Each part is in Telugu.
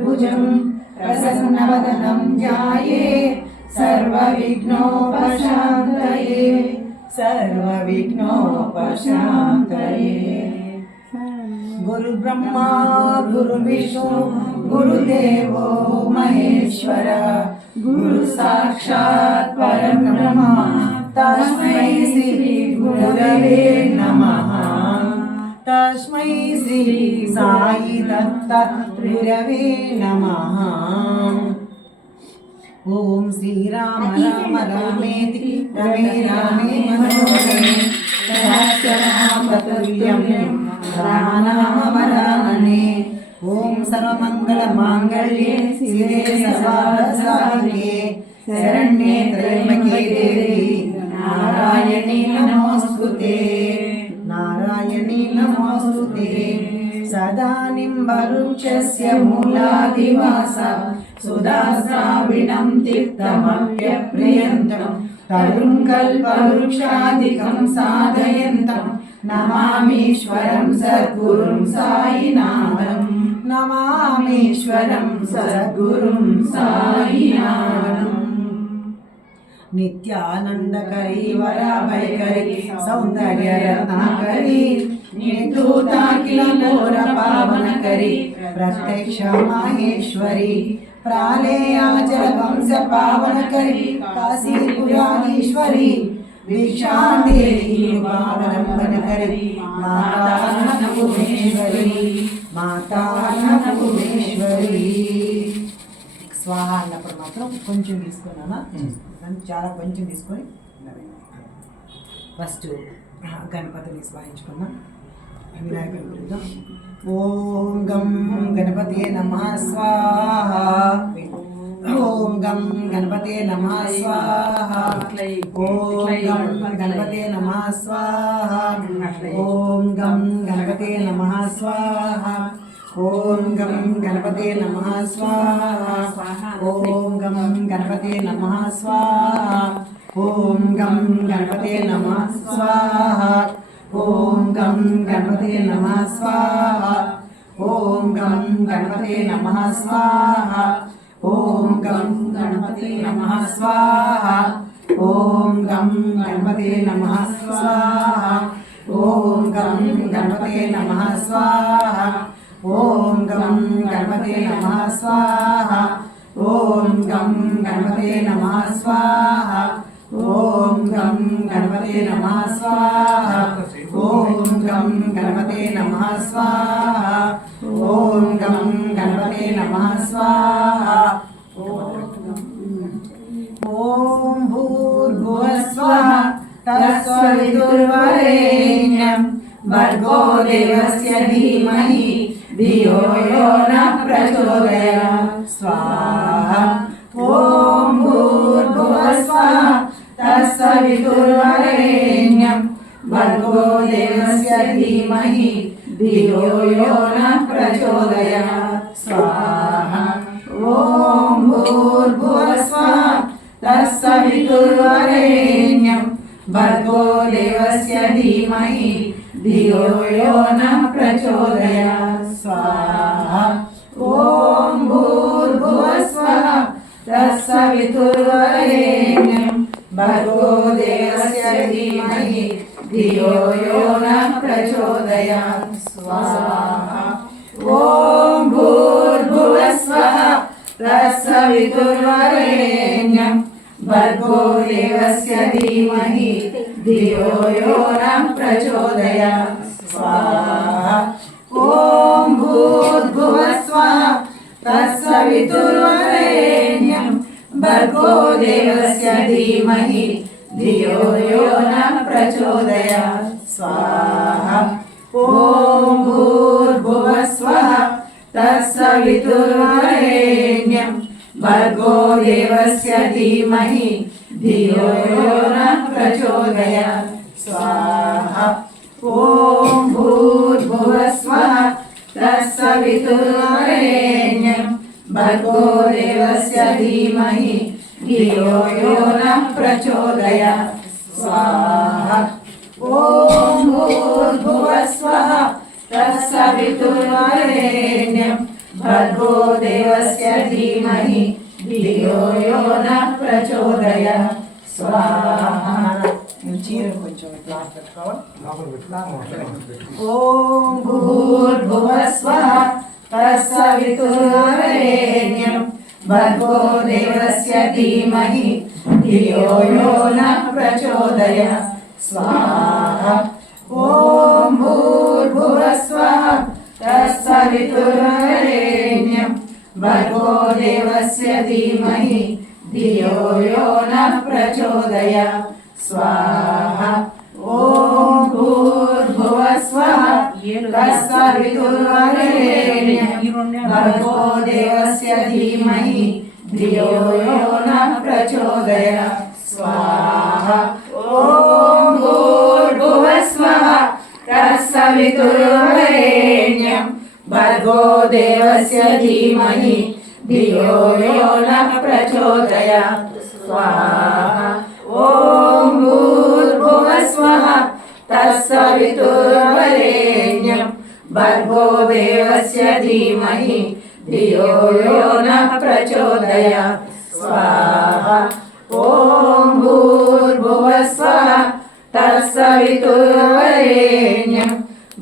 चतुर्भुजं प्रसन्नवदनं ध्याये सर्वविघ्नोपशान्तये गुरुर्ब्रह्मा गुरुर्विष्णु गुरुदेवो महेश्वर गुरु साक्षात् परब्रह्म तस्मै श्री गुरवे नमः। तस्मै श्री साई दत्त गुरवे नमः। ओम श्री राम राम रामेति रमे रामे मनोरमे सहस्रनाम तत्तुल्यं रामनाम वरानने। ओम सर्वमंगल मांगल्ये शिवे सर्वार्थसाधिके शरण्ये त्र्यंबके देवी नारायणी नमोस्तुते नारायणी नमोस्तुते। सदा निम्बवृक्षस्य मूलादिवासा सुधास्राविणं तीर्थमप्यप्रियन्तं तरुं कल्पवृक्षादिकं साधयन्तं नमामीश्वरं सद्गुरुं साईनाथं नमामीश्वरं सद्गुरुं साईनाथं। नित्यानंदकरी वराभयकरी सौंदर्य रत्नाकरी निर्धूताखिल घोर पावनकरी प्रत्यक्ष माहेश्वरी प्रालेयाचल वंश पावनकरी काशीपुराधीश्वरी भिक्षादेहि पावनंबनकरी माता अन्नपूर्णेश्वरी माता अन्नपूर्णेश्वरी। స్వాహ అన్నప్పుడు మాత్రం కొంచెం తీసుకున్నాను, చాలా కొంచెం తీసుకొని ఫస్ట్ గణపతిని స్మరించుకున్నాం. వినాయకుడి గురించి ఓం గం గణపతే నమః స్వాహ ఓం గం గణపతే నమః స్వాహ ఓం గం గణపతే నమః స్వాహ ఓం గం గణపతే నమః స్వాహ ఓం గం గణపతే నమః స్వాహ ఓం గం గణపతే నమః స్వాహ ఓం గం గణపతే నమః స్వాహ ఓం గం గణపతే నమః స్వాహ ఓం గం గణపతే నమః స్వాహ ఓం గం గణపతే నమః స్వాహ ఓం గం గణపతే నమః స్వాహ ఓం గం గణపతే నమః స్వాహ ఓం గం గణపతే నమః స్వాహ ఓం గం గణపతే నమః స్వాహ ఓం గం గణపతే నమః స్వాహ ఓం గం గణపతే నమః స్వాహ ఓం గం గణపతే నమః స్వాహ ఓం భూర్భువస్వః తత్సవితుర్వరేణ్యం భర్గో దేవస్య ధీమహి ధియో యో నః ప్రచోదయాత్ స్వాహా। ఓం భూర్భువస్వః తత్సవితుర్వరేణ్యం భర్గో దేవస్య ధీమహి ధియో యో నః ప్రచోదయాత్ స్వాహా। ఓం భూర్భువస్వః తత్సవితుర్వరేణ్యం భర్గో దేవస్య ధీమహి ధియో యో నః ప్రచోదయాత్ స్వాహా। ఓం భూర్భువస్వః తత్సవితుర్వరేణ్యం భర్గో దేవస్య ధీమహి ధియో యో నః ప్రచోదయాత్ స్వాహా। ఓం భూర్భువస్వః తత్సవితుర్వరేణ్యం భర్గో దేవస్య ధీమహి ధియో యో నః ప్రచోదయాత్ స్వాహా। ఓం భూర్భువస్వః తత్సవితుర్వరేణ్యం భర్గో దేవస్య ధీమహి ధియో యో నః ప్రచోదయాత్ స్వాహా। ఓం భూర్భువస్వః తత్సవితుర్వరేణ్యం భర్గో దేవస్య ధీమహి ధియో యో నః ప్రచోదయాత్ స్వాహా। ఓం భూర్భువస్వః తత్సవితుర్వరేణ్యం భర్గో దేవస్య ధీమహి ధియో యో నః ప్రచోదయాత్ స్వాహా। ఓం భూర్భువస్వః తత్సవితుర్వరేణ్యం भर्गो देवस्य धीमहि धियो यो नः प्रचोदयात् स्वाहा। ఓం భూర్భువః స్వః తత్సవితుర్వరేణ్యం భర్గో దేవస్య ధీమహి ధియో యో నః ప్రచోదయాత్ స్వాహా। ఓం భూర్భువః స్వః తత్సవితుర్వరేణ్యం భర్గో దేవస్య ధీమహి ధియో యో నః ప్రచోదయాత్ स्वाहा। ओम भूर्भुवः स्वः तत्सवितुर्वरेण्यं भर्गो देवस्य धीमहि धियो यो नः प्रचोदयात् स्वाहा। ओम भूर्भुवः स्वः तत्सवितुर्वरेण्यं भर्गो देवस्य धीमहि धियो यो नः प्रचोदयात् स्वाहा। ओम भूर्भुवः स्वः तत्सवितुर्वरेण्यं भर्गो देवस्य धीमहि धियो यो नः प्रचोदयात् स्वाहा। ओम भूर्भुवः स्वः तत्सवितुर्वरेण्यं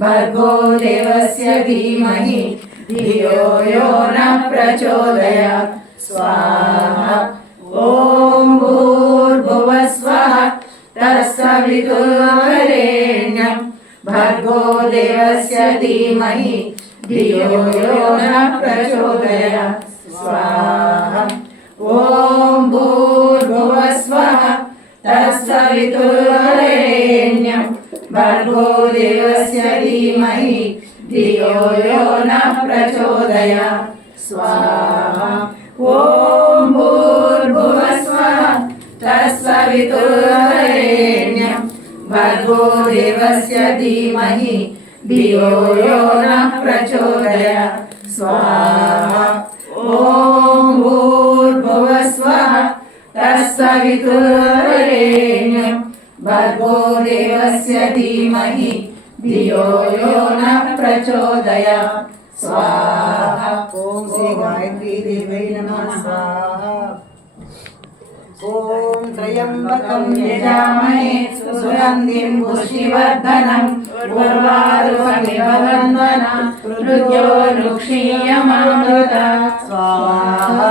भर्गो देवस्य धीमहि धियो यो नः प्रचोदयात् स्वाहा। ओम भूर्भुवः स्वः तत्सवितुर्वरेण्यं भर्गो देवस्य धीमहि धियो यो नः प्रचोदयात् स्वाहा। ओम भूर्भुवः स्वः तत्सवितुर्वरेण्यं भर्गो देवस्य धीमहि धियो यो नः प्रचोदयात् स्वाहा। ओम भूर्भुवः स्वः तत्सवितुर्वरेण्यं भर्गो देवस्य धीमहि धियो यो नः प्रचोदयात् स्वाहा। ओम भूर्भुवः स्वः तत्सवितुर्वरेण्यं भर्गो देवस्य धीमहि धियो यो नः प्रचोदयात् स्वाहा। ओम श्री गायत्री देवी नमः स्वाहा। ओम त्र्यंबकं यजामहे सुगंधिं पुष्टिवर्धनम् उर्वारुकमिव बन्धनात् मृत्योर्मुक्षीयमामृतात् स्वाहा।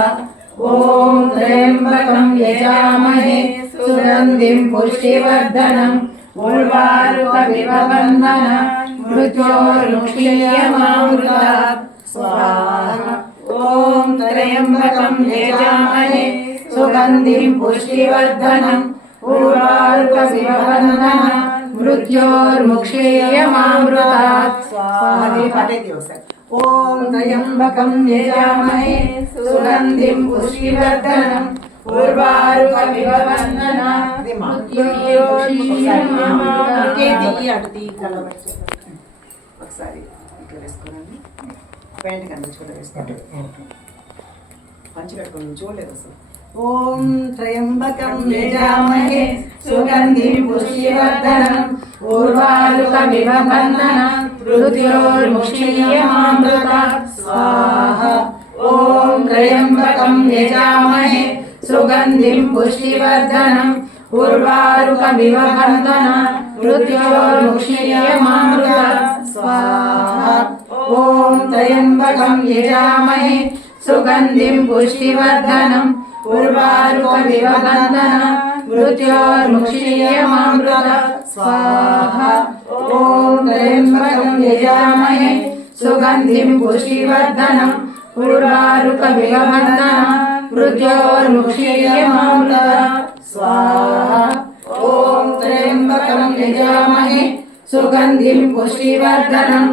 ओम त्र्यंबकं यजामहे सुगंधिं पुष्टिवर्धनम् उर्वारुकमिव बन्धनात् मृत्योर्मुक्षीयमामृतात् स्वाहा। ओम त्र्यंबकं यजामहे सुगंधिं पुष्टिवर्धनम् उर्वारुकमिव बन्धनात् मृत्योर्मुक्षीयमामृतात् स्वाहा। ओम त्र्यंबकं यजामहे सुगंधिं पुष्टिवर्धनम् उर्वारुकमिव बन्धनात् मृत्योर्मुक्षीयमामृतात्। ఒకసారి ఇట్లా వేసుకోనండి, ప్యాంట్ కనిపించుకుంటూ వేసుకోండి, పంచి కట్టుకోండి, చూడలేదు అసలు. ఓం త్రయంబకం యజామహే సుగంధిం పుష్టివర్ధనम् ఉర్వారుకమివ బన్ధనాత్ మృత్యోర్ముక్షీయమామృతాత్ స్వాహా। ఓం త్రయంబకం యజామహే సుగంధిం పుష్టివర్ధనम् ఉర్వారుకమివ బన్ధనాత్ మృత్యోర్ముక్షీయమామృతాత్ स्वाहा। ओम त्र्यंबकं यजामहे सुगंधिं पुष्टिवर्धनम् उर्वारुकमिव बन्धनात् मृत्योर्मुक्षीयमामृतात् स्वाहा। ओम त्र्यंबकं यजामहे सुगंधिं पुष्टिवर्धनम् उर्वारुकमिव बन्धनात् मृत्योर्मुक्षीयमामृतात् स्वाहा। ओम त्र्यंबकं यजामहे सुगंधिं पुष्टिवर्धनम्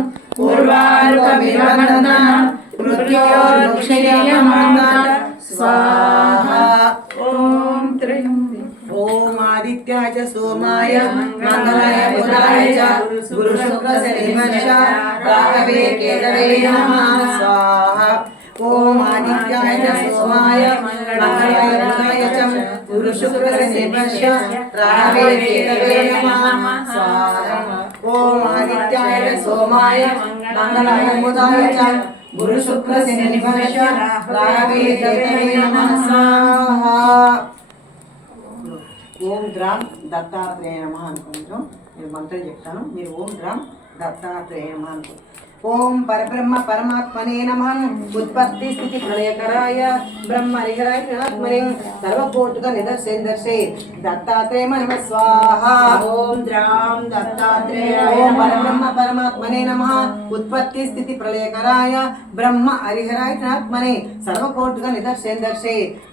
उर्वारुकमिव बन्धनात् मृत्योर्मुक्षीयमामृतात् स्वाहा। ओम ओम आदित्याय च सोमाय मंगलाय बुधाय च गुरु शुक्र शनिश्च राहवे केतवे नमः स्वाहा। ओम आदित्याय च सोमाय मंगलाय बुधाय च गुरु शुक्र शनिश्च राहवे केतवे नमः स्वाहा। ओम आदित्याय च सोमाय मंगलाय बुधाय च గురు శుక్ర శని నివర్ష రాహవే కేతవే నమః స్వాహా. ఓం ద్రాం దత్తాత్రేయ నమః అనుకుంటాం. మీరు మంత్రం చెప్తాను, మీరు ఓం ద్రాం దత్తాత్రేయ నమః అనుకుంటాం. ఓం పరబ్రహ్మ పరమాత్మనే నమః ఉత్పత్తి స్థితి ప్రళయకరాయ బ్రహ్మ హరిహరాయ త్రినాత్మనే సర్వకోటుగా నిదర్శే దత్తాత్రేయ నమః స్వాహా. ఓం ద్రాం దత్తాత్రేయాయ ఓం పరబ్రహ్మ పరమాత్మనే నమః ఉత్పత్తి స్థితి ప్రళయకరాయ బ్రహ్మ హరిహరాయ త్రినాత్మనే సర్వకోటుగా నిదర్శే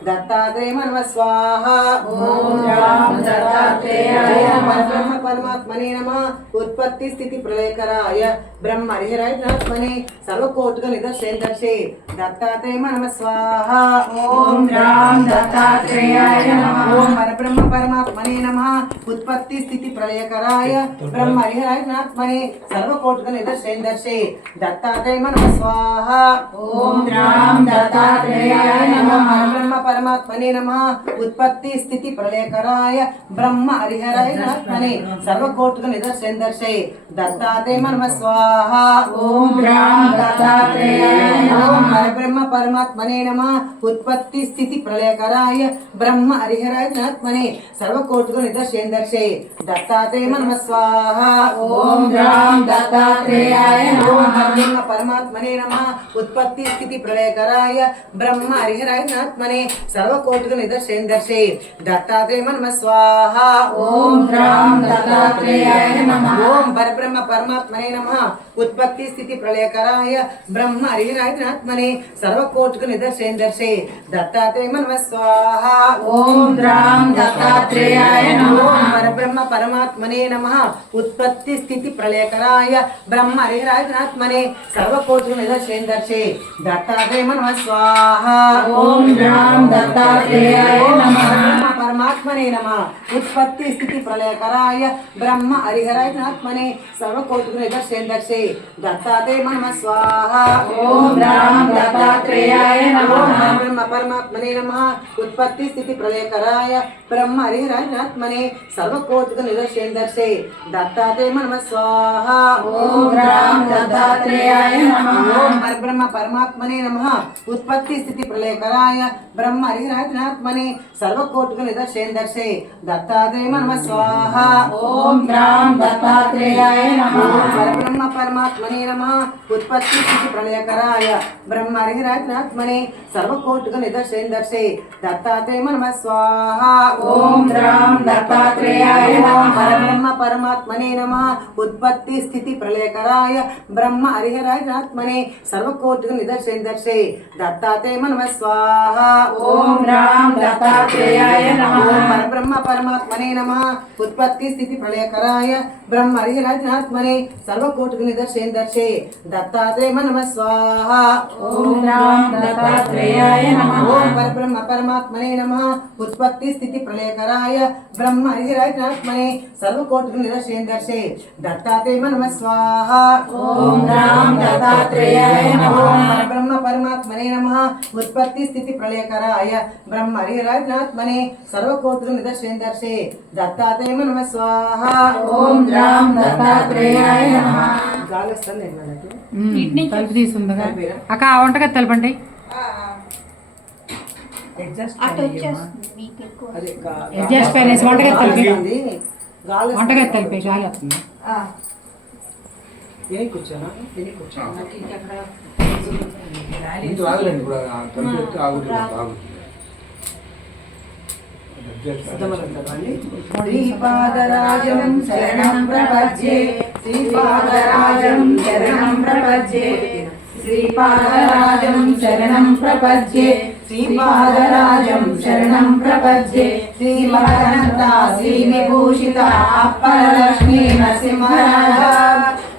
దత్తాత్రేయ నమః స్వాహా. ఓం ద్రాం దత్తాత్రేయాయ ఓం పరబ్రహ్మ పరమాత్మనే నమః ఉత్పత్తి స్థితి ప్రళయకరాయ బ్రహ్మ హరిహరాయ త్రినాత్మనే సర్వకోటుగా నిదర్శే దత్తాత్రేయ నమః స్వాహా. ఓం ద్రాం దత్తాత్రేయాయ నమః ఓం పరబ్రహ్మ పరమాత్మనే నమః ఉత్పత్తి స్థితి ప్రళయకరాయ బ్రహ్మ హరిహరాయ త్రినాత్మనే సర్వకోటుగా నిదర్శే దత్తాత్రేయ నమః స్వాహా. ఓం ద్రాం దత్తాత్రేయాయ నమః పరబ్రహ్మ పరమాత్మనే నమః ఉత్పత్తి స్థితి ప్రళయకరాయ బ్రహ్మ హరిహరాయ త్రినాత్మనే సర్వకోటుగా నిదర్శే దత్తాత్రేయ నమః స్వాహా. ఓం ద్రాం దత్తాత్రేయాయ నమః ఓం పరబ్రహ్మ పరమాత్మనే నమః ఉత్పత్తి స్థితి ప్రళయకరాయ బ్రహ్మ హరిహరాయ త్రినాత్మనే సర్వకోటుగా నిదర్శే దత్తాత్రేయ నమః స్వాహా. ఓం ద్రాం దత్తాత్రేయాయ ఓం నమః పరబ్రహ్మ పరమాత్మనే నమః ఉత్పత్తి స్థితి ప్రళయకరాయ బ్రహ్మ హరిహరాయ త్రినాత్మనే సర్వకోటుగా నిదర్శే దత్తాత్రేయ నమః స్వాహా. ఓం ద్రాం దత్తాత్రేయాయ నమః ఓం పరబ్రహ్మ పరమాత్మనే నమః ఉత్పత్తి స్థితి ప్రళయకరాయ బ్రహ్మ హరిహరాయ త్రినాత్మనే సర్వకోటుగా నిదర్శే దత్తాత్రేయ నమః స్వాహా. ఓం ద్రాం దత్తాత్రేయాయ నమః ఓం పరబ్రహ్మ పరమాత్మనే నమః ఉత్పత్తి స్థితి ప్రళయకరాయ బ్రహ్మ హరిహరాయ త్రినాత్మనే సర్వకోటుగా నిదర్శే దత్తాత్రేయ నమః స్వాహా. ఓం ద్రాం దత్తాత్రేయాయ నమః పరబ్రహ్మ పరమాత్మనే నమః ఉత్పత్తి స్థితి ప్రళయకరాయ బ్రహ్మ హరిహరాయ త్రినాత్మనే సర్వకోటుగా నిదర్శే దత్తాత్రేయ నమః స్వాహా. ఓం ద్రాం దత్తాత్రేయాయ నమః పరబ్రహ్మ పరమాత్మనే నమః ఉత్పత్తి స్థితి ప్రళయకరాయ బ్రహ్మ హరిహరాయ త్రినాత్మనే సర్వకోటుగా నిదర్శే దత్తాత్రేయ నమః స్వాహా. ఓం ద్రాం దత్తాత్రేయాయ నమః ఓం పరబ్రహ్మ పరమాత్మనే నమః ఉత్పత్తి స్థితి ప్రళయకరాయ బ్రహ్మ హరిహరాయ త్రినాత్మనే సర్వకోటుగా నిదర్శే దత్తాత్రేయ నమః స్వాహా. ఓం ద్రాం దత్తాత్రేయాయ నమః ఓం పరబ్రహ్మ పరమాత్మనే నమః ఉత్పత్తి స్థితి ప్రళయకరాయ బ్రహ్మ హరిహరాయ త్రినాత్మనే సర్వకోటుగా నిదర్శే దత్తాత్రేయ నమః స్వాహా. ఓం ద్రాం దత్తాత్రేయాయ ఓం నమః పరబ్రహ్మ పరమాత్మనే నమః ఉత్పత్తి స్థితి ప్రళయకరాయ బ్రహ్మ హరిహరాయ త్రినాత్మనే సర్వకోటుగా నిదర్శే దత్తాత్రేయ నమః స్వాహా. ఓం ద్రాం దత్తాత్రేయాయ నమః ఓం పరబ్రహ్మ పరమాత్మనే నమః ఉత్పత్తి స్థితి ప్రళయకరాయ బ్రహ్మ హరిహరాయ త్రినాత్మనే సర్వకోటుగా నిదర్శే దత్తాత్రేయ నమః స్వాహా. ఓం ద్రాం దత్తాత్రేయాయ నమః ఓం పరబ్రహ్మ పరమాత్మనే నమః ఉత్పత్తి స్థితి ప్రళయకరాయ బ్రహ్మ హరిహరాయ త్రినాత్మనే సర్వకోటుగా నిదర్శే దత్తాత్రేయ నమః స్వాహా. ఓం ద్రాం దత్తాత్రేయాయ నమః ఓం పరబ్రహ్మ పరమాత్మనే నమః ఉత్పత్తి స్థితి ప్రళయకరాయ బ్రహ్మ హరిహరాయ త్రినాత్మనే సర్వకోటుగా నిదర్శే దత్తాత్రేయ నమః స్వాహా. ఓం ద్రాం దత్తాత్రేయాయ నమః గాలి వస్తుంది ఏమన్నట్టు? తలుపు తీసుందిగా అక్క ఆ వంటగది తెలపండి. అడ్జస్ట్ అటు వచ్చేస్తుంది మీకు ఎక్కువ. అదే అడ్జస్ట్ పైనేసి వంటగది తలిపి గాలి వంటగది తలిపి గాలి వస్తుంది. ఎన్ని కూర్చోనా ఎన్ని కూర్చోనా ఇంత ఆగలేండి ఇప్పుడు తలుపు ఎత్తి ఆగుతుంది ఆగుతుంది శ్రీపాదరాజం శరణం ప్రపద్యే శ్రీపాదరాజం శరణం ప్రపద్యే శ్రీపాదరాజం శరణం ప్రపద్యే శ్రీపాదరాజం శరణం ప్రపద్యే శ్రీమదనంత శ్రీవిభూషిత అప్పలక్ష్మీ నరసింహరాజ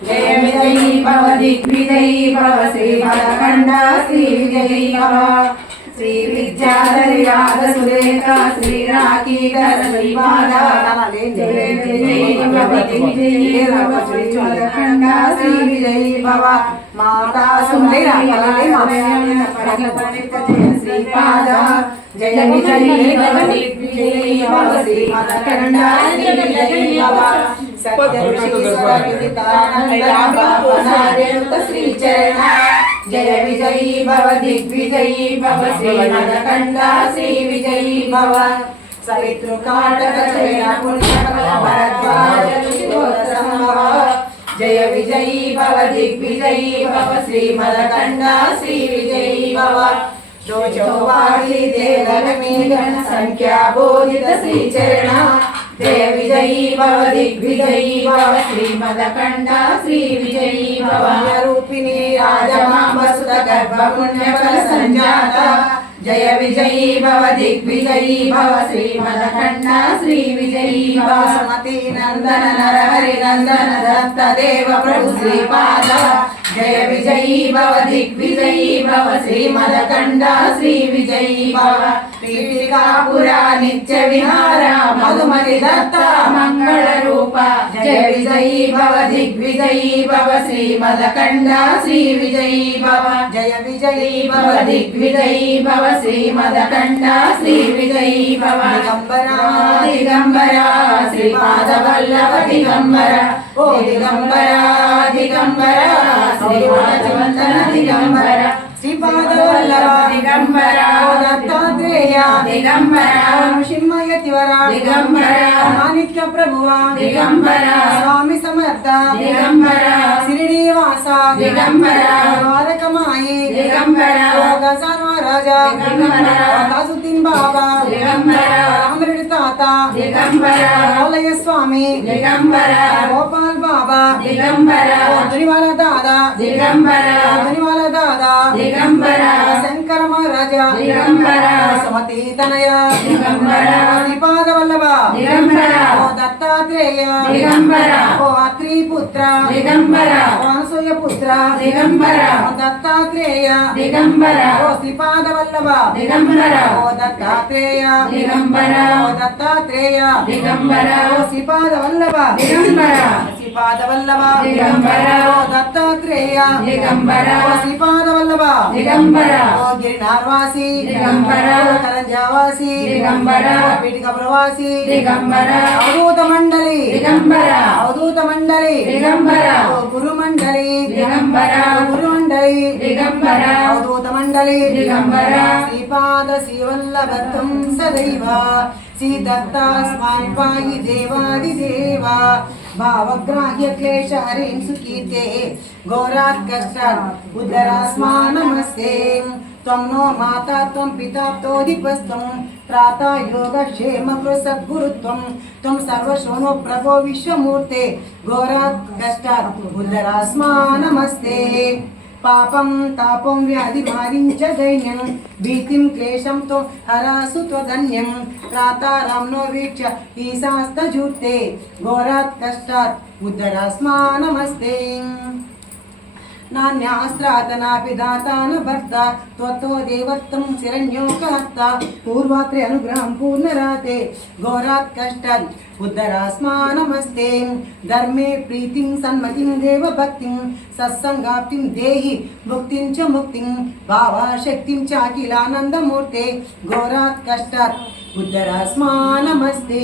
జయ విజయీ భవ దిగ్విజయీ భవ శ్రీమదఖండ శ్రీ విజయీ భవ శ్రీ విద్యాధరి రాధ సురేఖ శ్రీ రాకీధర శ్రీపాద జయ విజయీ భవ దిగ్విజయీ భవ శ్రీమదఖండ శ్రీ విజయీ భవ మాతా శ్రీపాద జయ విజయీ భవ దిగ్విజయీ భవ శ్రీమదఖండ శ్రీ విజయీ భవ సత్యఋషీశ్వరవిదితానందనారేణుత శ్రీచరణ జయ విజయీ భవ దిగ్విజయీ భవ శ్రీమదకండ శ్రీ విజయీ భవ సవితృకాటక జయ పుణ్యకల భరద్వాజ సంభవ జయ విజయీ భవ దిగ్విజయీ భవ శ్రీమదకండ శ్రీ విజయీ భవ చౌవాళి దేవలక్ష్మీ గణ సంఖ్యా బోధిత శ్రీచరణ జయ విజయీ భవ దిగ్విజయీ భవ శ్రీమదకండ శ్రీ విజయీ భవ రూపిణి రాజమాంబసుత గర్భ పుణ్యఫల సంజాత జయ విజయీ భవ దిగ్విజయీ భవ శ్రీమదకండ శ్రీ విజయీ భవ సుమతి నందన నరహరి నందన దత్త దేవ ప్రభు శ్రీపాద జయ విజయీ భవ దిగ్విజయీ భవ శ్రీమదకండ శ్రీ విజయీ భవ పీఠికాపురా నిత్య విహార మధుమతి దత్త మంగళ రూప జయ విజయీ భవ దిగ్విజయీ భవ శ్రీమదకండ శ్రీ విజయీ భవ జయ విజయీ భవ దిగ్విజయీ భవ శ్రీమదకండ శ్రీ విజయీ భవ దిగంబరా దిగంబరా శ్రీపాద వల్లభ దిగంబర ఓ దిగంబరా దిగంబరా శ్రీపాదవందన దిగంబర శ్రీపాద వల్లభ దిగంబర ఓ దత్తాత్రేయ దిగంబర నృసింహయతివర దిగంబర మాణిక్య ప్రభువ దిగంబర స్వామి సమర్థ దిగంబర శిరిడీవాస దిగంబర ద్వారకమాయి దిగంబర గజానరాజ దిగంబర దాసుద్దీన్ బాబా దిగంబర రామరెడ్డి తాత దిగంబర రాలయ స్వామి దిగంబర గోపాల్ బాబా దిగంబర ధనివాల దాదా దిగంబర ధనివాల దాదా దిగంబర శంకర మహారాజ దిగంబర సమతి తనయ దిగంబర శ్రీపాద వల్లభ దిగంబర ఓ దత్తాత్రేయ దిగంబర ఓ అత్రి పుత్ర దిగంబర ఓ అనసూయ పుత్ర దిగంబర ఓ దత్తాత్రేయ దిగంబర ఓ శ్రీపాద వల్లభ దిగంబర ఓ దత్తాత్రేయ దిగంబర ఓ దత్తాత్రేయ దిగంబర ఓ శ్రీపాద వల్లభ దిగంబర శ్రీపాద వల్లభ దిగంబర ఓ దత్తాత్రేయ దిగంబర ఓ శ్రీపాద వల్లభ దిగంబర ఓ గిరినార్వాసి దిగంబర ఓ కలంజావాసి దిగంబర ఓ పీఠిక ప్రవాసి దిగంబర అవధూత మండలి దిగంబర అవధూత మండలి దిగంబర ఓ గురు మండలి దిగంబర గురు మండలి దిగంబర అవధూత మండలి దిగంబర శ్రీపాద శ్రీవల్లభత్వం సదైవ శ్రీ దత్తా స్వామి పాయి దేవాది దేవా భావగ్రాహ్య క్లేశ హరిం సుకీర్తే ఘోరాత్ కష్టాత్ ఉద్ధరాస్మా నమస్తే త్వం నో మాతా త్వం పితా తోధిపస్తం త్రాతా యోగక్షేమ సద్గురుత్వం త్వం సర్వశోనో ప్రభో విశ్వమూర్తే ఘోరాత్ కష్టాత్ ఉద్ధరాస్మా నమస్తే పాపం తాపం వ్యాధి మారించ దైన్యం భీతిం క్లేశం తో హరాసు త్వధన్యం త్రాతారాం నో వీక్ష ఈశాస్తజూర్తే ఘోరాత్ కష్టాత్ ఉద్ధరాస్మా నమస్తే నాన్యాస్త్రాతనాపి దాతాన భర్త త్వతో దేవత్వం శరణ్యోకహర్త పూర్వాత్రే అనుగ్రహం పూర్ణరాతే ఘోరాత్ కష్టాత్ ఉద్ధరాస్మా నమస్తే ధర్మే ప్రీతిం సన్మతిం దేవ భక్తిం సత్సంగాప్తిం దేహి భుక్తిం చ ముక్తిం భావాశక్తిం చ అఖిలానందమూర్తే ఘోరాత్ కష్టాత్ ఉద్ధరాస్మా నమస్తే.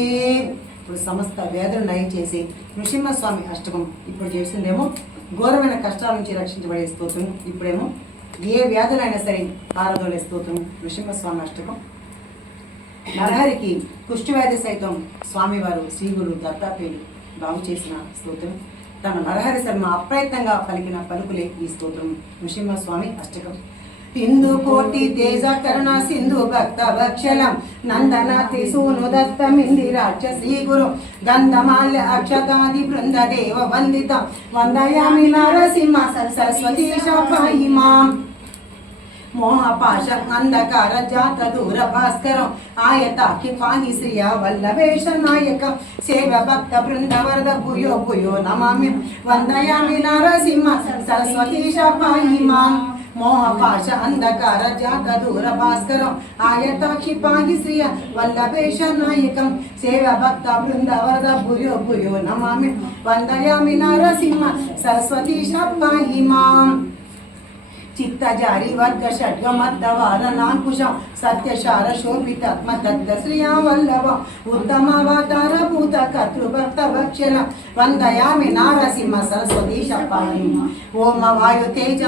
ఇప్పుడు సమస్త వ్యాధులు నయం చేసి నృసింహస్వామి అష్టకం ఇప్పుడు చేసిందేమో ఘోరమైన కష్టాల నుంచి రక్షించబడే స్తోత్రం. ఇప్పుడేమో ఏ వ్యాధులైనా సరే ఆరాధన స్తోత్రం నృసింహస్వామి అష్టకం. నరహరికి కుష్ఠవ్యాధి సైతం స్వామివారు శ్రీగురు దత్తాత్రేయుడు బాగు చేసిన స్తోత్రం. తన నరహరి శర్మ అప్రయత్నంగా పలికిన పలుకులే ఈ స్తోత్రం నృసింహస్వామి అష్టకం. హిందూ కోటి తేజ కరుణ సింధు భక్త భక్షలం నందన త్రిసూను దత్తమింది రాక్షసీ గురు గంధమాల్య అక్షతాది బృంద దేవ వందిత వందయామి నరసింహ సరస్వతీ శాపాయి మాం మోహపాశ అంధకార జాత దూర భాస్కరం ఆయతాకి పాహి శ్రియ వల్లభేష నాయక సేవ భక్త బృంద వరద భూయో భూయో నమామి వందయామి నరసింహ సరస్వతీ శాపాయి మాం మోహపాశ అంధకార జాత దూర భాస్కరం ఆయతాక్షి పాహి శ్రియ వల్లభేష నాయకం సేవ భక్త బృంద వరద భూయో భూయో నమామి వందయామి నరసింహ సరస్వతీ శాపాయి మాం చిత్తజారి వర్గ షడ్గమద్దవాదనాంకుశం సత్యశార శోభితాత్మ దత్త శ్రియా వల్లభ ఉత్తమావతార భూత కర్తృభక్త భక్షణ వందయామి నారసింహ సరస్వతి శపాణి ఓమ వాయు తేజ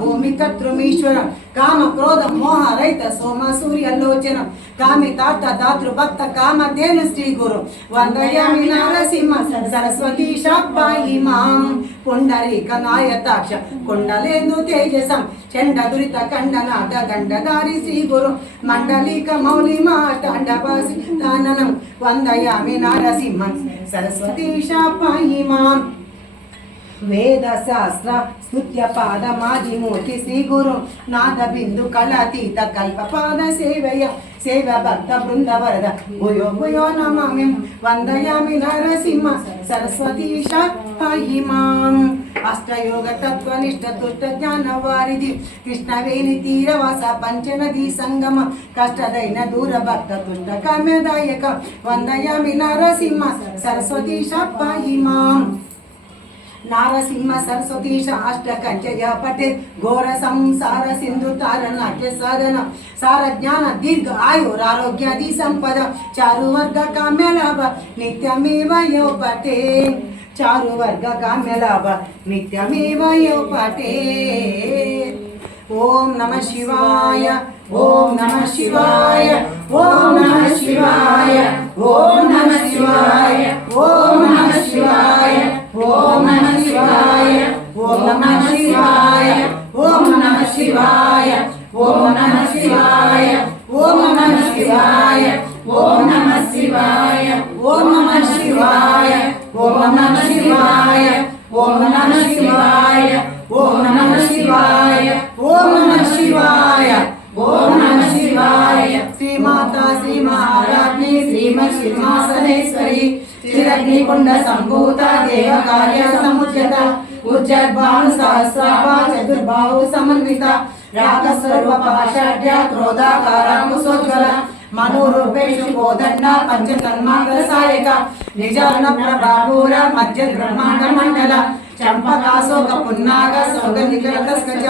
భూమి కర్తృమీశ్వరం కామ క్రోధ మోహ రహిత సోమ సూర్యలోచన కామితార్థ దాతృభక్త కామధేను శ్రీ గురు వందయామి నారసింహ సరస్వతి శపాయి మాం పుండరీక నాయతాక్ష కుండలేందు తేజసం చండ దురిత కండనాద దండధారి శ్రీ గురు మండలిక మౌలి మాటాండవాసి దాననం వందయామి నారసింహ సరస్వతి శాపాయి మాం వేద శాస్త్ర స్తుత్య పాదమాదిమూర్తి శ్రీ గురు నాద బిందు కళాతీత కల్ప పాద సేవయ సేవ భక్త బృంద వరద భూయో భూయో నమామి వందయామి నరసింహ సరస్వతి శాపాయి మాం అష్టయోగ తత్వనిష్ట తుష్ట జ్ఞాన వారిధి కృష్ణవేణి తీరవాస పంచనది సంగమ కష్టదైన దూర భక్త తుష్ట కామ్యదాయక వందయామి నరసింహ సరస్వతి శాపాయి మాం నారసింహ సరస్వతి అష్టకంచయ పటే ఘోర సంసార సింధు తారనాట్య సాధన సార జ్ఞాన దీర్ఘ ఆయురారోగ్యాది సంపద చారు వర్గ కామ్య లాభ నిత్యమేవ యో పటే చారు వర్గ కామ్య లాభ నిత్యమేవ యో పటే ఓం నమ శివాయ ఓం నమ శివాయ ఓం నమ శివాయ ఓం నమ శివాయ ఓం నమ శివాయ ఓం నమ శివాయ ఓం నమ శివాయ ఓం నమ శివాయ ఓం నమ శివాయ ఓం నమ శివాయ ఓం నమ శివాయ ఓం నమ శివాయ ఓం నమ శివాయ ఓం నమ శివాయ ఓం నమ శివాయ ఓం నమ శివాయ ఓం నమ శివాయ శ్రీమాతా శ్రీ మహారాజ్ఞి శ్రీమత్ సింహాసనేశ్వరి శ్రీరగ్నికుండ సంభూత దేవ కార్య సముజ్జత ఉజ్జద్భాను సహస్రాభా చతుర్బాహు సమన్విత రాగస్వరూప పాషాఢ్య క్రోధాకారాంకుశోజ్వల మనోరూపేషు కోదండ పంచతన్మాత్ర సాయక నిజాన ప్రభాపూర మధ్య బ్రహ్మాండ మండల చంపకాశోక పున్నాగ సౌగంధికరతస్కజ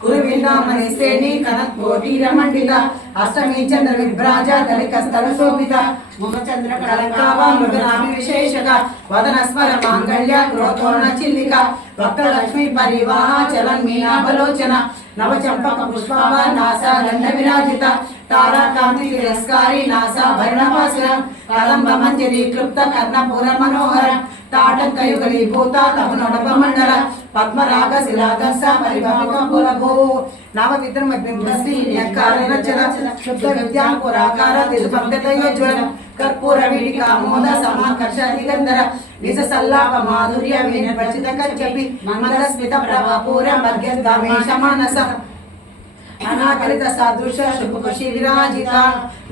కురువిందామణి శ్రేణి కనక్ కోటీర మండిత అష్టమి చంద్ర విభ్రాజ దళిక స్థల శోభిత ముఖచంద్ర కళంకావ మృగనామి విశేషక వదన స్మర మాంగళ్య క్రోతోణ చిల్లిక భక్త లక్ష్మీ పరివాహ చలన్ మీనాభలోచన నవ చంపక పుష్పావ నాసా దండ విరాజిత తారా కాంతి తిరస్కారి నాసా భరణవాసురం కదంబ మంజరి క్లుప్త కర్ణపూర మనోహరం తాటంకయుగలీభూత తపనొడప మండల పద్మరాగ శిలాదర్శ పరిభావిక కులభూ నవ విద్రమగ్నిశ్రీ న్యకారచన శుద్ధ విద్యాంకురాకార తిరుపంకతయోజ్వల కర్పూర వీడిక మోద సమాకర్ష దిగంధర నిజ సల్లాప మాధుర్య వీణ ప్రచిత కచ్చపి మంద స్మిత ప్రభాపూర మధ్యగామేశ మానస అనాకలిత సాదృశ శుభకుషి విరాజిత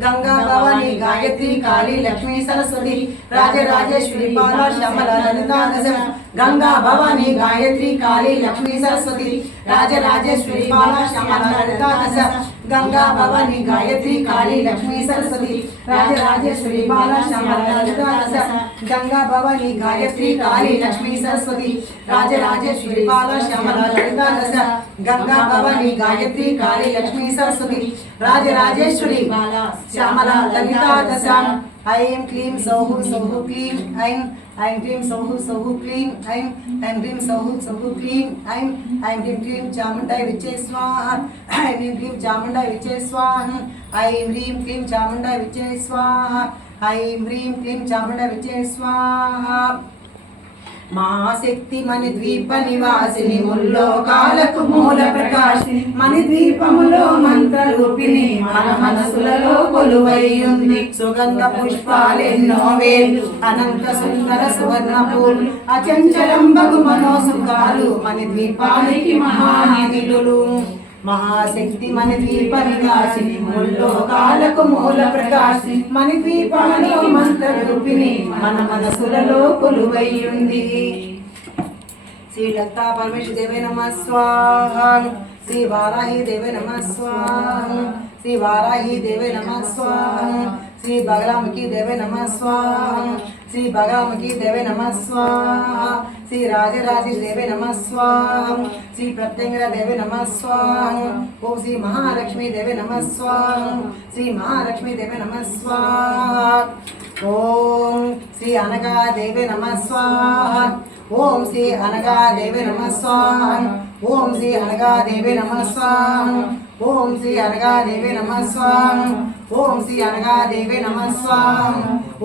గంగా భవాని గాయత్రి కాళీ లక్ష్మీ సరస్వతి రాజరాజేశ్వరి పాల శ్యామల లలితాదశ గంగా భవాని గాయత్రి కాళీ లక్ష్మీ సరస్వతి రాజరాజేశ్వరి పాల శ్యామల లలితాదశ గంగా భవాని గాయత్రి కాళీ లక్ష్మీ సరస్వతి రాజరాజేశ్వరి బాల శ్యామల లలితాదశ గంగా భవాని గాయత్రి కాళీ లక్ష్మీ సరస్వతి రాజరాజేశ్వరి బాల శ్యామల లలితాదశ గంగా భవాని గాయత్రి కాళీ లక్ష్మీ సరస్వతి రాజరాజేశ్వరి బాల శ్యామల లలితాదశ ఐం క్లీం సౌహు సౌహు క్లీం ఐం ఐం క్లీం సౌహు సౌహు క్లీం ఐం ఐం క్లీం సౌహు సౌహు క్లీం ఐం ఐం క్లీం క్లీం చాముండాయ విచ్చే స్వాహ ఐం క్లీం క్లీం చాముండాయ విచ్చే స్వాహ ఐం హ్రీం క్లీం చాముండాయ విచ్చే స్వాహ ఐం హ్రీం క్లీం చాముండాయ విచ్చే స్వాహ మహాశక్తి మణి ద్వీప నివాసిని ముల్లోకాలకు మూల ప్రకాశిని మణి ద్వీపములో మంత్ర రూపిణి మన మనసులలో కొలువై ఉంది సుగంధ పుష్పాలెన్నో వేలు అనంత సుందర సువర్ణ పూలు అచంచలం బగు మనోసుఖాలు మణి ద్వీపానికి మహానిధులు మహాశక్తి మణి ద్వీప నివాసిని ముల్లోకాలకు మూల ప్రకాశి మణి ద్వీపంలో మంత్ర రూపిణి మన మనసులలో కొలువై ఉంది శ్రీ లతా పరమేశ్వరి దేవే నమః స్వాహ శ్రీ వారాహి దేవే నమః స్వాహ శ్రీ వారాహి దేవే నమః స్వాహ శ్రీ బగలాముఖి దేవే నమః స్వాహ శ్రీ బగలాముఖి దేవే నమః స్వాహ శ్రీ రాజరాజి దేవే నమః స్వాహ శ్రీ ప్రత్యంగర దేవే నమః స్వాహ ఓం శ్రీ మహాలక్ష్మీ దేవే నమః స్వాహ శ్రీ మహాలక్ష్మీ దేవే నమః స్వాహ ఓం శ్రీ అనగా దేవే నమః స్వాహ ఓం శ్రీ అనగా దేవే నమః స్వాహ ఓం శ్రీ అనగా దేవే నమః స్వాహ ఓం శ్రీ అనగా దేవే నమః స్వాహ ఓం శ్రీ అనగా దేవే నమః స్వాహ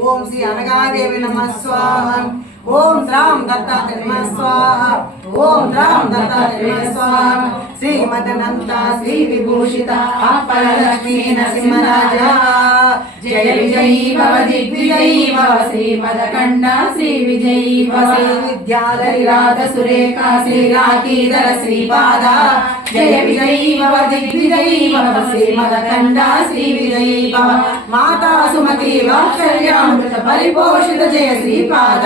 ఓం శ్రీ అనగా దేవే నమః స్వాహ ఓం ద్రాం దత్తాత్రేయ నమః స్వాహ ఓం ద్రాం దత్తాత్రేయ నమః స్వాహ శ్రీమదనంత శ్రీ విభూషిత అప్పలక్ష్మీ నరసింహరాజా జయ విజయీ భవ దిగ్విజయీ భవ శ్రీమదకండ శ్రీ విజయీ భవ విద్యాధరి రాధ సురేఖ శ్రీరాకీధర శ్రీపాద జయ విజయీ భవ దిగ్విజయీ భవ శ్రీమదకండ శ్రీ విజయీ భవ మాతా సుమతి వాత్సల్యామృత పరిపోషిత జయ శ్రీపాద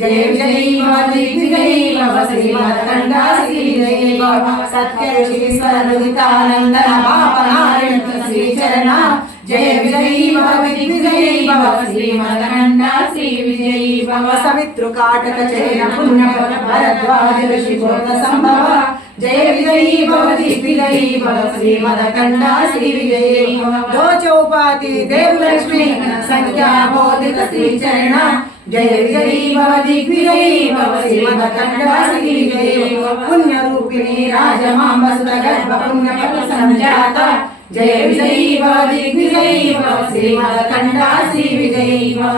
జయ విజయీ భవ దిగ్విజయీ భవ శ్రీమదకండ శ్రీ విజయీ భవ సత్యశ్రీశ్వర రుదితానందన పాపనారాయణ శ్రీచరణ జయ విజయీ భవ దిగ్విజయీ భవ శ్రీమదకండ శ్రీ విజయీ భవ సవితృకాటక జయ పుణ్య భరద్వాజ ఋషి గోత్ర సంభవ జయ విజయీ భవ దిగ్విజయీ భవ శ్రీమదకండ శ్రీ విజయీ భవ దోచౌపాతి దేవలక్ష్మీ సంఖ్యాబోధిత శ్రీచరణ జయ విజయీ భవ దిగ్విజయీ భవ శ్రీమదకండ శ్రీ విజయీ భవ పుణ్యరూపిణి రాజమాంబ సుత గర్భ పుణ్యపల సంజాత జయ విజయీ భవ దిగ్విజయీ భవ శ్రీమదకండ శ్రీ విజయీ భవ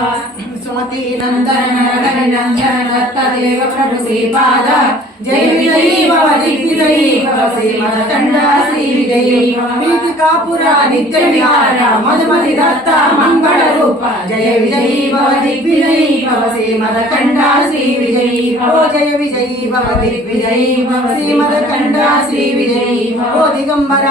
సుమతి నందన నందన దత్తదేవ ప్రభు శ్రీపాద జయ విజయీ భవ దిగ్విజయీ భవ శ్రీమదకండ శ్రీ విజయీ భవ పీఠికాపుర నిత్య విహార మధుమతి దత్త మంగళ రూప జయ విజయీ భవ దిగ్విజయీ భవ శ్రీమదకండ శ్రీ విజయీ భవ ఓ జయ విజయీ భవ దిగ్విజయీ భవ శ్రీమదకండ శ్రీ విజయీ భవ ఓ దిగంబర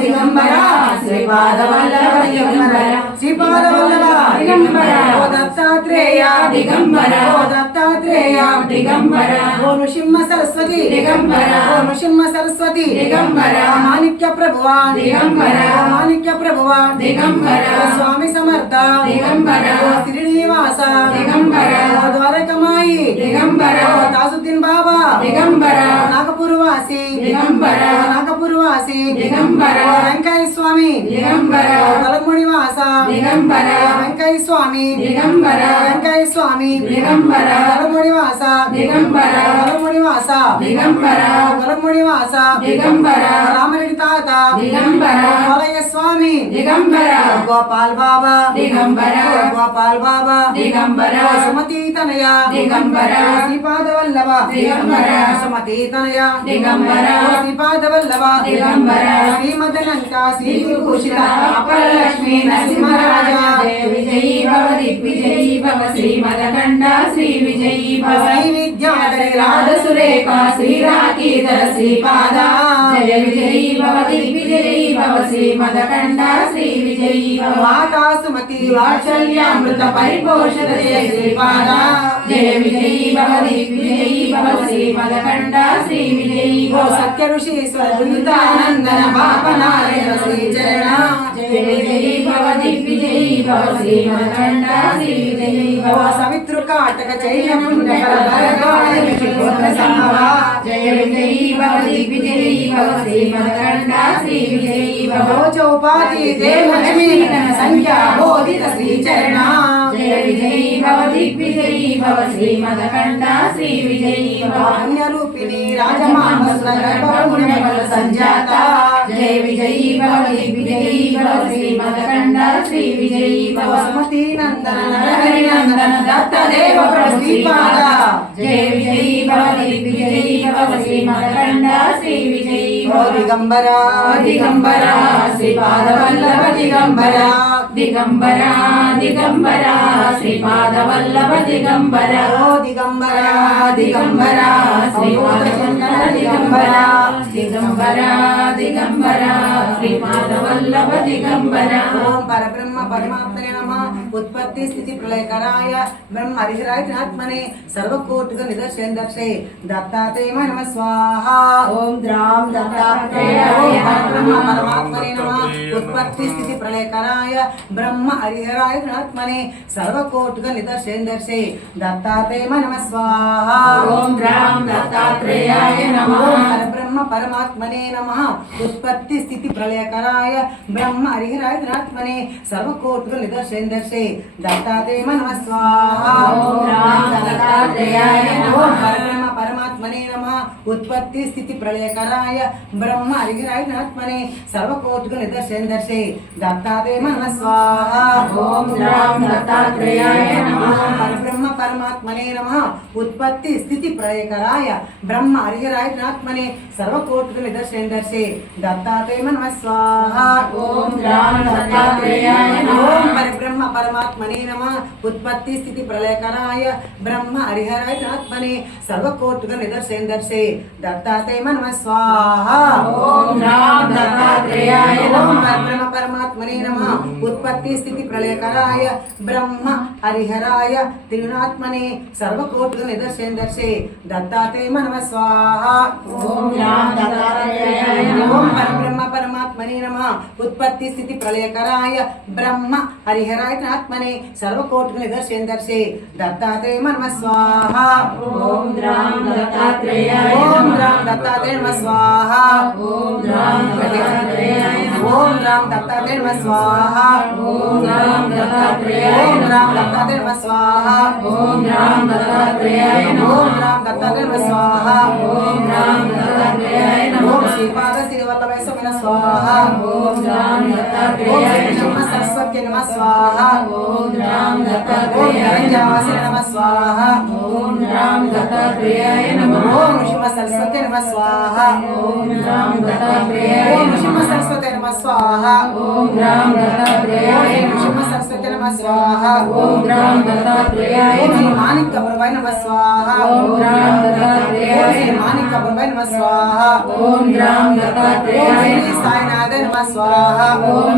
దిగంబర శ్రీపాద వల్లభ దిగంబర శ్రీపాద వల్లభ దిగంబర ఓ దత్తాత్రేయ దిగంబర ఓ దత్తాత్రేయ దిగంబర ఓ నృసింహ సరస్వతి దిగంబర ఓ నృసింహ సరస్వతి దిగంబర మాణిక్య ప్రభువా దిగంబర మాణిక్య ప్రభువా దిగంబర ఓ స్వామి సమర్థ దిగంబర ఓ శ్రీనివాస దిగంబర ఓ ద్వారకమాయి దిగంబర ఓ తాసుద్దీన్ బాబా దిగంబర నాగపురవాసి దిగంబర ఓ నాగపురవాసి దిగంబర ఓ వెంకయ్య స్వామి దిగంబర ఓ తలముడివాస దిగంబర ఓ వెంకయ్య స్వామి దిగంబర వెంకయ్య స్వామి దిగంబర తలముడివాస దిగంబర తలముడివాస దిగంబర తలముడివాస దిగంబర రామరెడ్డి తాత దిగంబర బాలయ్య స్వామి దిగంబర గోపాల్ బాబా దిగంబర గోపాల్ బాబా దిగంబర సుమతి తనయ దిగంబర శ్రీపాద వల్లభ దిగంబర సుమతి తనయ దిగంబర శ్రీపాద వల్లభ దిగంబర శ్రీమదనంత శ్రీ విభూషిత అప్పలక్ష్మీ నరసింహరాజా జయ విజయీ భవ దిగ్విజయీ భవ శ్రీమదకండ శ్రీ విజయీ భవ శ్రీ విద్యాధరి రాధ సురేఖ శ్రీరాకీధర శ్రీపాద జయ విజయీ భవ దిగ్విజయీ భవ శ్రీమదకండ శ్రీ విజయీ భవ మాతా సుమతి వాత్సల్యామృత పరిపోషిత జయ శ్రీపాద జయ విజయీ భవ దిగ్విజయీ భవ శ్రీమదకండ శ్రీ విజయీ ఓ భవ సత్య ఋషీశ్వర దురితానందన పాపనారాయణ శ్రీచరణ జయ విజయీ భవ దిగ్విజయీ భవ శ్రీమదకండ శ్రీ విజయీ ఓ భవ సవితృకాటక చైన పుణ్యకర భరద్వాజ ఋషి గోత్ర సంభవ జయ విజయీ భవ దిగ్విజయీ భవ శ్రీమదకండ శ్రీ విజయీ భవ ఓ చౌపాతి దేవలక్ష్మీ సంఖ్యా బోధిత శ్రీచరణ జయ విజయీ భవ దిగ్విజయీ భవ శ్రీమదకండ శ్రీ విజయీ భవ పుణ్యరూపిణి రాజమాంబసుల గర్భపుణ్యఫల సంజాత జయ విజయీ భవ దిగ్విజయీ భవ శ్రీమదకండ శ్రీ విజయీ భవ సుమతి నందన నరహరి నందన దత్తదేవ ప్రభు శ్రీపాద జయ విజయీ భవ దిగ్విజయీ భవ శ్రీమదకండ శ్రీ విజయీ ఓ భవ దిగంబర దిగంబర శ్రీపాద వల్లభ దిగంబర దిగంబర దిగంబర శ్రీపాద వల్లభ దిగంబర ఓ దిగంబర దిగంబర శ్రీపాద చంద్ర దిగంబర దిగంబర దిగంబర శ్రీపాద వల్లభ దిగంబర ఓం పరబ్రహ్మ పరమాత్మనే నమః ఉత్పత్తి స్థితి ప్రళయకరాయ బ్రహ్మ హరిహరాత్మనే సర్వకోటిక నిదర్శన దర్శే దత్తాత్రేయ నమః స్వాహ ఓం ద్రాం దత్తాత్రేయాయ ఓం పరబ్రహ్మ పరమాత్మనే నమః ఉత్పత్తి స్థితి ప్రళయకరాయ ब्रह्म हरिहराय आत्मने सर्वकोटुक निदर्शेन्दर्शे दत्तात्रेय नमः स्वाहा ओम राम दत्तात्रेयाय नमः परब्रह्म परमात्मने नमः उत्पत्ति स्थिति प्रलयकराय ब्रह्म हरिहराय आत्मने सर्वकोटुक निदर्शेन्दर्शे दत्तात्रेय नमः स्वाहा ओम राम दत्तात्रेयाय नमः परब्रह्म परमात्मने नमः उत्पत्ति स्थिति प्रलयकराय ब्रह्म हरिहराय आत्मने सर्वकोटुक निदर्शेन्दर्शे दत्तात्रेय नमः स्वाहा ओम राम दत्तात्रेयाय नमः परब्रह्म परमात्मने नमः उत्पत्ति स्थिति प्रलयकराय ब्रह्म हरिहराय आत्मने सर्वकोटुक निदर्शेन्दर्शे दत्तात्रेय नमः स्वाहा ओम राम दत्तात्रेयाय नमः ओम परब्रह्म परमात्मने नमः उत्पत्ति स्थिति प्रलयकराय ब्रह्म हरिहराय आत्मने सर्वकोटुक निदर्शेन्दर्शे दत्तात्रेय नमः स्वाहा ओम राम दत्तात्रेयाय ओम नमः परब्रह्म परमात्मने नमः उत्पत्ति स्थिति प्रलयकराय ब्रह्म हरिहराय त्रिगुणात्मने सर्वकोटुक निदर्शेन्दर्शे दत्तात्रेय नमः स्वाहा ओम राम दत्तात्रेयाय नमः ओम परब्रह्म परमात्मने नमः उत्पत्ति स्थिति प्रलयकराय ब्रह्म हरिहराय आत्मने सर्वकोटुक निदर्शेन्दर्शे दत्तात्रेय नमः स्वाहा ओम राम दत्तात्रेयाय ओम नमः राम दत्तात्रेय नमः स्वाहा ओम राम दत्तात्रेयाय नमः ओम राम दत्तात्रेय नमः स्वाहा ओम राम दत्तात्रेयाय ओम नमः राम दत्तात्रेय नमः स्वाहा ओम राम दत्तात्रेयाय ओम नमः राम दत्तात्रेय नमः स्वाहा ओम राम दत्तात्रेयाय ओम नमः श्रीपाद श्रीवल्लभे स्वामिनः स्वाहा ओम राम ओम दत्तात्रेयाय श्री नमः सरस्वती नमः स्वाहा ओम राम ओम दत्तात्रेयाय निरंजनवासिने नमः नमः स्वाहा ओम राम दत्तात्रेयाय नमः ओम शिव सरस्वती नमः स्वाहा ओम राम दत्तात्रेयाय ओम शिव नमः सरस्वती नमः स्वाहा ओम राम दत्तात्रेयाय ओम नमः शिव सरस्वती नमः स्वाहा ओम राम दत्तात्रेयाय ओम श्री नमः माणिक्य प्रभवे नमः स्वाहा ओम राम ओम दत्तात्रेयाय श्री नमः माणिक्य प्रभवे नमः स्वाहा ओम राम ओम दत्तात्रेयाय श्री नमः साईनाथ नमः स्वाहा ओम